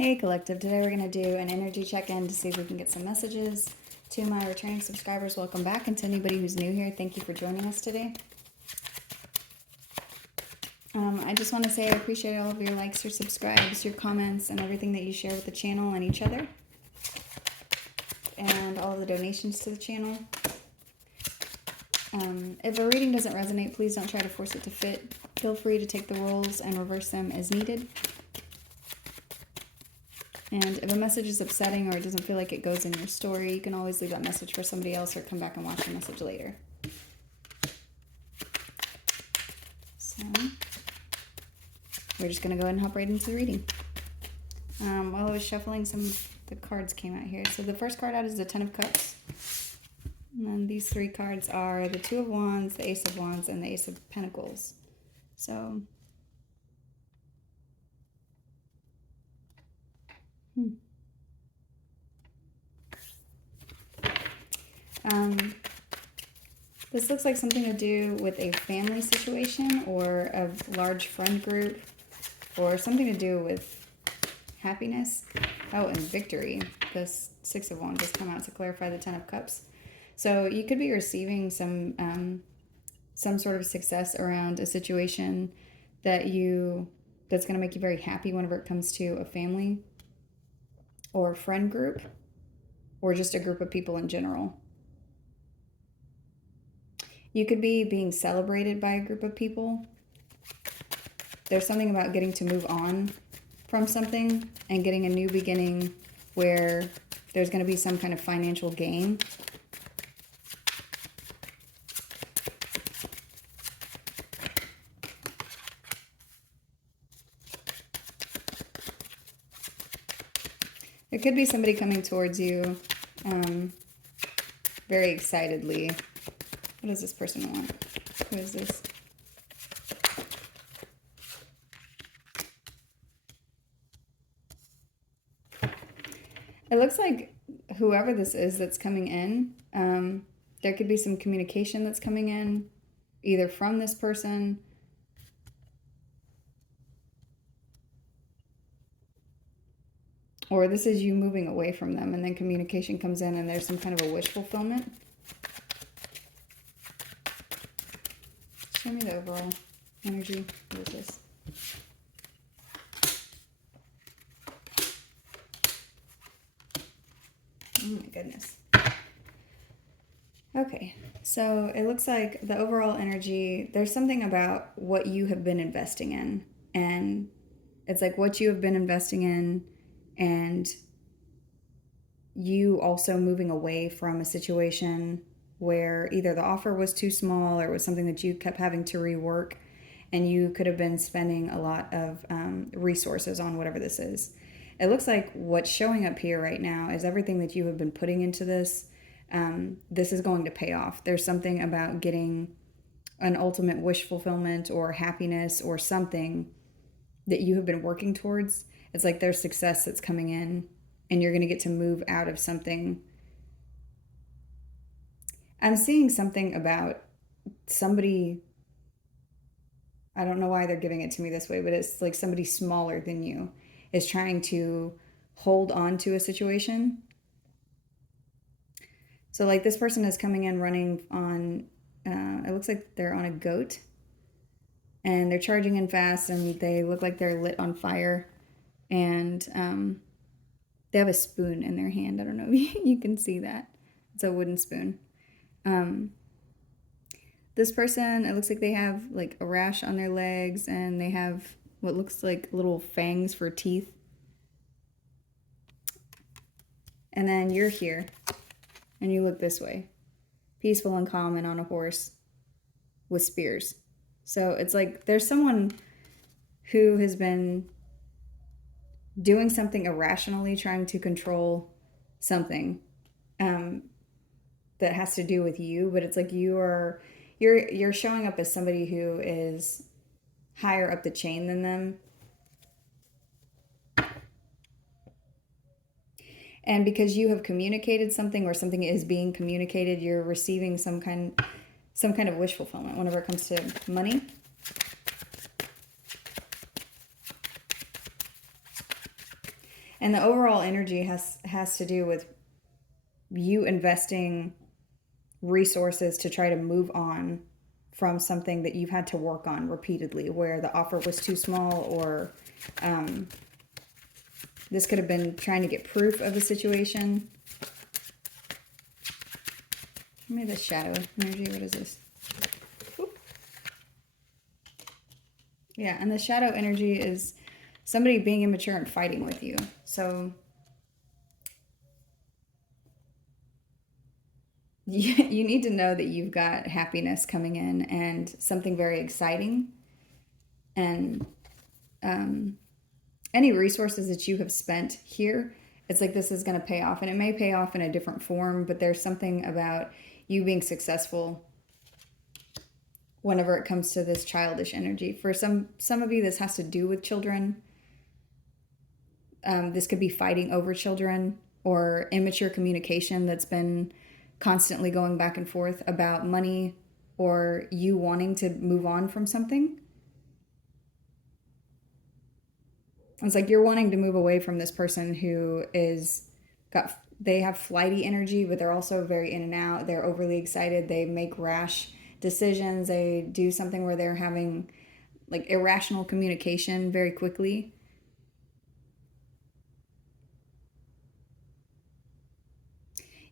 Hey Collective, today we're going to do an energy check-in to see if we can get some messages. To my returning subscribers, welcome back, and to anybody who's new here, thank you for joining us today. I just want to say I appreciate all of your likes, your subscribes, your comments, and everything that you share with the channel and each other, and all of the donations to the channel. If a reading doesn't resonate, please don't try to force it to fit. Feel free to take the roles and reverse them as needed. And if a message is upsetting or it doesn't feel like it goes in your story, you can always leave that message for somebody else or come back and watch the message later. So, we're just going to go ahead and hop right into the reading. While I was shuffling, some of the cards came out here. So the first card out is the Ten of Cups. And then these three cards are the Two of Wands, the Ace of Wands, and the Ace of Pentacles. So... this looks like something to do with a family situation or a large friend group or something to do with happiness. Oh, and victory. This Six of Wands has come out to clarify the Ten of Cups. So you could be receiving some sort of success around a situation that's going to make you very happy whenever it comes to a family or a friend group or just a group of people in general. You could be being celebrated by a group of people. There's something about getting to move on from something and getting a new beginning where there's going to be some kind of financial gain. There could be somebody coming towards you very excitedly. What does this person want? Who is this? It looks like whoever this is that's coming in, there could be some communication that's coming in, either from this person or this is you moving away from them, and then communication comes in and there's some kind of a wish fulfillment. Show me the overall energy. What is this? Oh my goodness. Okay, so it looks like the overall energy, there's something about what you have been investing in. And it's like what you have been investing in and you also moving away from a situation where either the offer was too small or it was something that you kept having to rework, and you could have been spending a lot of resources on whatever this is. It looks like what's showing up here right now is everything that you have been putting into this. This is going to pay off. There's something about getting an ultimate wish fulfillment or happiness or something that you have been working towards. It's like there's success that's coming in, and you're going to get to move out of something. I'm seeing something about somebody, I don't know why they're giving it to me this way, but it's like somebody smaller than you is trying to hold on to a situation. So like this person is coming in running on, it looks like they're on a goat, and they're charging in fast, and they look like they're lit on fire, and they have a spoon in their hand. I don't know if you can see that. It's a wooden spoon. This person, it looks like they have like a rash on their legs, and they have what looks like little fangs for teeth. And then you're here, and you look this way, peaceful and calm and on a horse with spears. So it's like there's someone who has been doing something irrationally, trying to control something that has to do with you, but it's like you're showing up as somebody who is higher up the chain than them. And because you have communicated something, or something is being communicated, you're receiving some kind of wish fulfillment whenever it comes to money. And the overall energy has to do with you investing resources to try to move on from something that you've had to work on repeatedly, where the offer was too small, or this could have been trying to get proof of a situation. Maybe the shadow energy. What is this? Oop. Yeah, and the shadow energy is somebody being immature and fighting with you. So you need to know that you've got happiness coming in and something very exciting. And any resources that you have spent here, it's like this is going to pay off. And it may pay off in a different form, but there's something about you being successful whenever it comes to this childish energy. For some of you, this has to do with children. This could be fighting over children or immature communication that's been constantly going back and forth about money, or you wanting to move on from something. It's like you're wanting to move away from this person who they have flighty energy, but they're also very in and out. They're overly excited. They make rash decisions. They do something where they're having like irrational communication very quickly.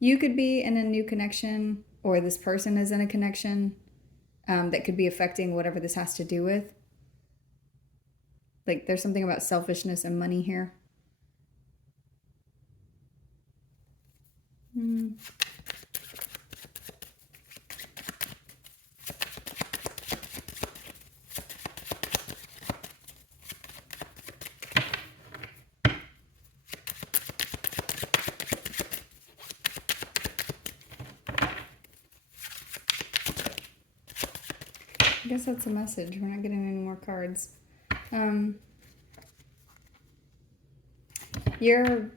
You could be in a new connection, or this person is in a connection that could be affecting whatever this has to do with. Like there's something about selfishness and money here. I guess that's a message. We're not getting any more cards. Your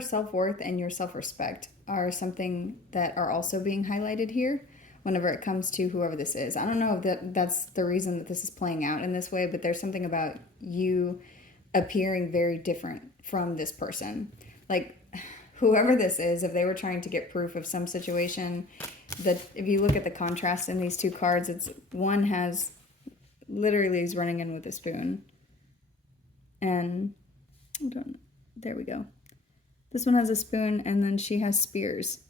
self-worth and your self-respect are something that are also being highlighted here whenever it comes to whoever this is. I don't know if that's the reason that this is playing out in this way, but there's something about you appearing very different from this person. Like whoever this is, if they were trying to get proof of some situation, that if you look at the contrast in these two cards, it's one has literally is running in with a spoon, and there we go. This one has a spoon, and then she has spears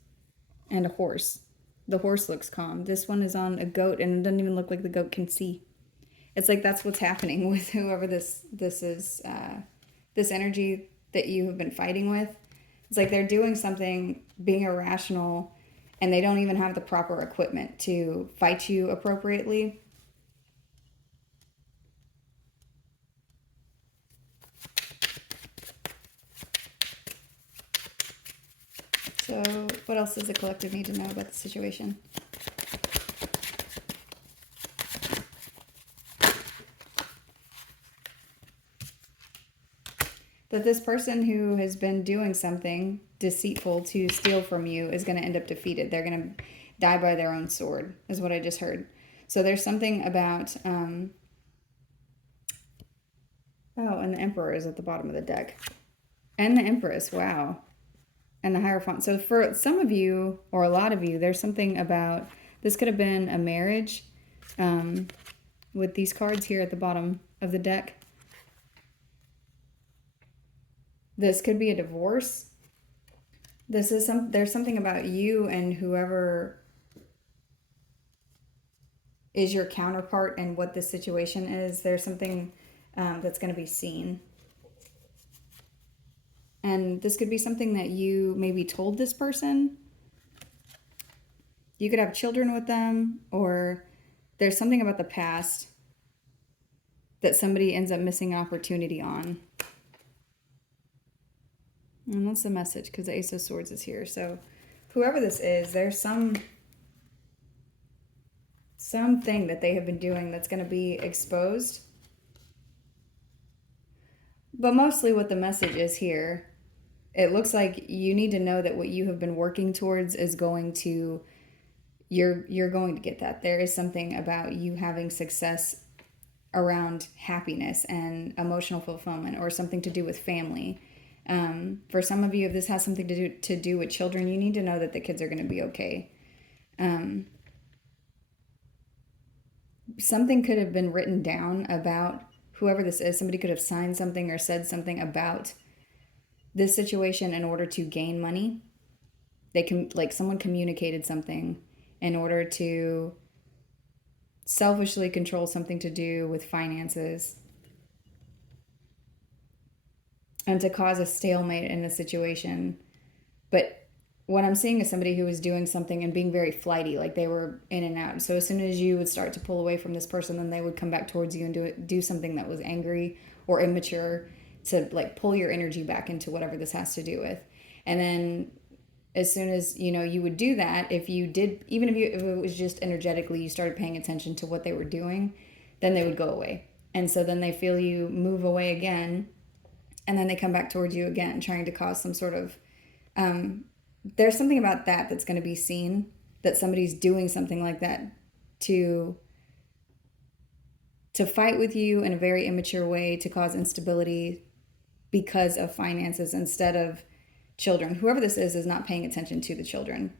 and a horse. The horse looks calm. This one is on a goat, and it doesn't even look like the goat can see. It's like that's what's happening with whoever this is, this energy that you have been fighting with. It's like they're doing something, being irrational, and they don't even have the proper equipment to fight you appropriately. So what else does the collective need to know about the situation? That this person who has been doing something deceitful to steal from you is going to end up defeated. They're going to die by their own sword, is what I just heard. So there's something about... oh, and the Emperor is at the bottom of the deck. And the Empress, wow. And the Hierophant. So for some of you, or a lot of you, there's something about... This could have been a marriage with these cards here at the bottom of the deck. This could be a divorce. There's something about you and whoever is your counterpart and what this situation is. There's something that's going to be seen. And this could be something that you maybe told this person. You could have children with them, or there's something about the past that somebody ends up missing an opportunity on. And that's the message, because the Ace of Swords is here. So whoever this is, there's something that they have been doing that's going to be exposed. But mostly what the message is here, it looks like you need to know that what you have been working towards is going to, you're going to get that. There is something about you having success around happiness and emotional fulfillment, or something to do with family. For some of you, if this has something to do with children, you need to know that the kids are going to be okay. Something could have been written down about whoever this is. Somebody could have signed something or said something about this situation in order to gain money. They can, like, someone communicated something in order to selfishly control something to do with finances and to cause a stalemate in the situation. But what I'm seeing is somebody who was doing something and being very flighty, like they were in and out. So as soon as you would start to pull away from this person, then they would come back towards you and do something that was angry or immature to, like, pull your energy back into whatever this has to do with. And then as soon as, you would do that, if you did, even if it was just energetically, you started paying attention to what they were doing, then they would go away. And so then they feel you move away again, and then they come back towards you again, trying to cause some sort of, there's something about that that's going to be seen, that somebody's doing something like that to fight with you in a very immature way, to cause instability because of finances instead of children. Whoever this is not paying attention to the children.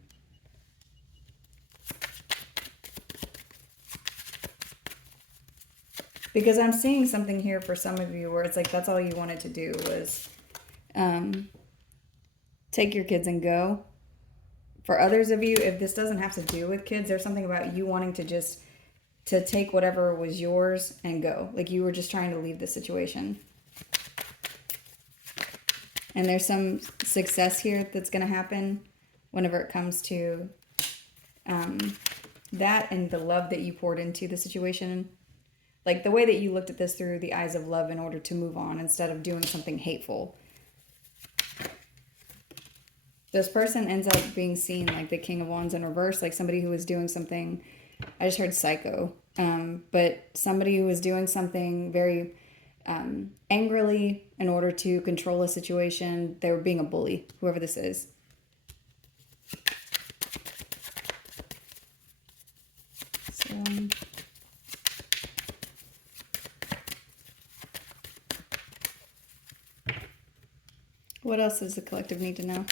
Because I'm seeing something here for some of you where it's like that's all you wanted to do was take your kids and go. For others of you, if this doesn't have to do with kids, there's something about you wanting to take whatever was yours and go. Like you were just trying to leave the situation. And there's some success here that's going to happen whenever it comes to that and the love that you poured into the situation. Like the way that you looked at this through the eyes of love in order to move on instead of doing something hateful. This person ends up being seen like the King of Wands in reverse, like somebody who was doing something, I just heard psycho, but somebody who was doing something very angrily in order to control a situation. They were being a bully, whoever this is. So, what else does the collective need to know?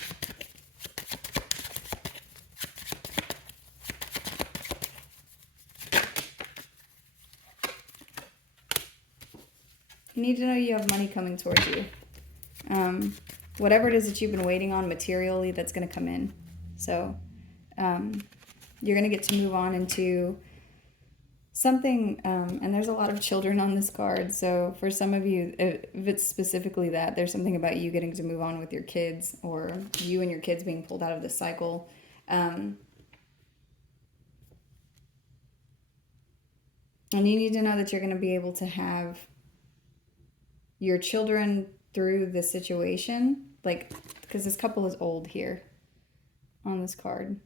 You need to know you have money coming towards you. Whatever it is that you've been waiting on materially, that's going to come in. So you're going to get to move on into something, and there's a lot of children on this card. So for some of you, if it's specifically that, there's something about you getting to move on with your kids, or you and your kids being pulled out of this cycle. And you need to know that you're going to be able to have your children through the situation, like, because this couple is old here on this card.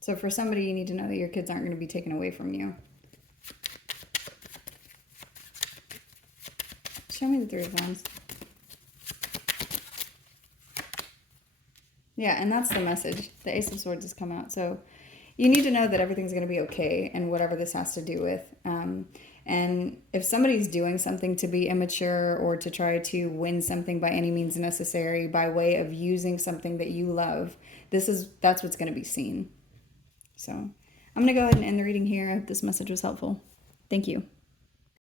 So for somebody, you need to know that your kids aren't going to be taken away from you. Show me the Three of Wands. Yeah, and that's the message. The Ace of Swords has come out. So you need to know that everything's going to be okay, and whatever this has to do with. And if somebody's doing something to be immature or to try to win something by any means necessary by way of using something that you love, that's what's going to be seen. So I'm going to go ahead and end the reading here. I hope this message was helpful. Thank you.